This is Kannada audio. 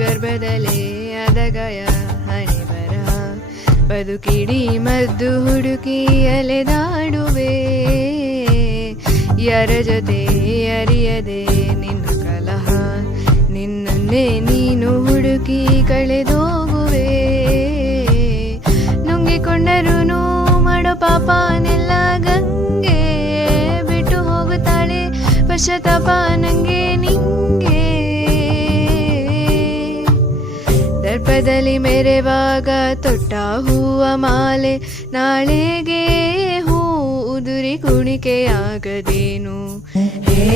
ಗರ್ಭದಲ್ಲೇ ಅದಗಯ ಹಣೆ ಬರಹ ಬದುಕಿಡಿ ಮದ್ದು ಹುಡುಕಿ ಅಲೆದಾಡುವೆ ಯಾರ ಜೊತೆ ಅರಿಯದೆ ನಿನ್ನ ಕಲಹ ನಿನ್ನನ್ನೇ ನೀನು ಹುಡುಕಿ ಕಳೆದೋಗುವೆ ನುಂಗಿಕೊಂಡರೂ ಮಾಡೋ ಪಾಪನೆಲ್ಲ ಗಂಗೆ ಬಿಟ್ಟು ಹೋಗುತ್ತಾಳೆ ಪಶ್ಚಾತ್ತಾಪ ನಂಗೆ ನಿಂಗೆ ದರ್ಪದಲ್ಲಿ ಮೆರೆವಾಗ ತೊಟ್ಟ ಹೂವ ಮಾಲೆ ನಾಳೆಗೆ ಹೂ ಉದುರಿ ಕುಣಿಕೆಯಾಗದೇನು ಹೇ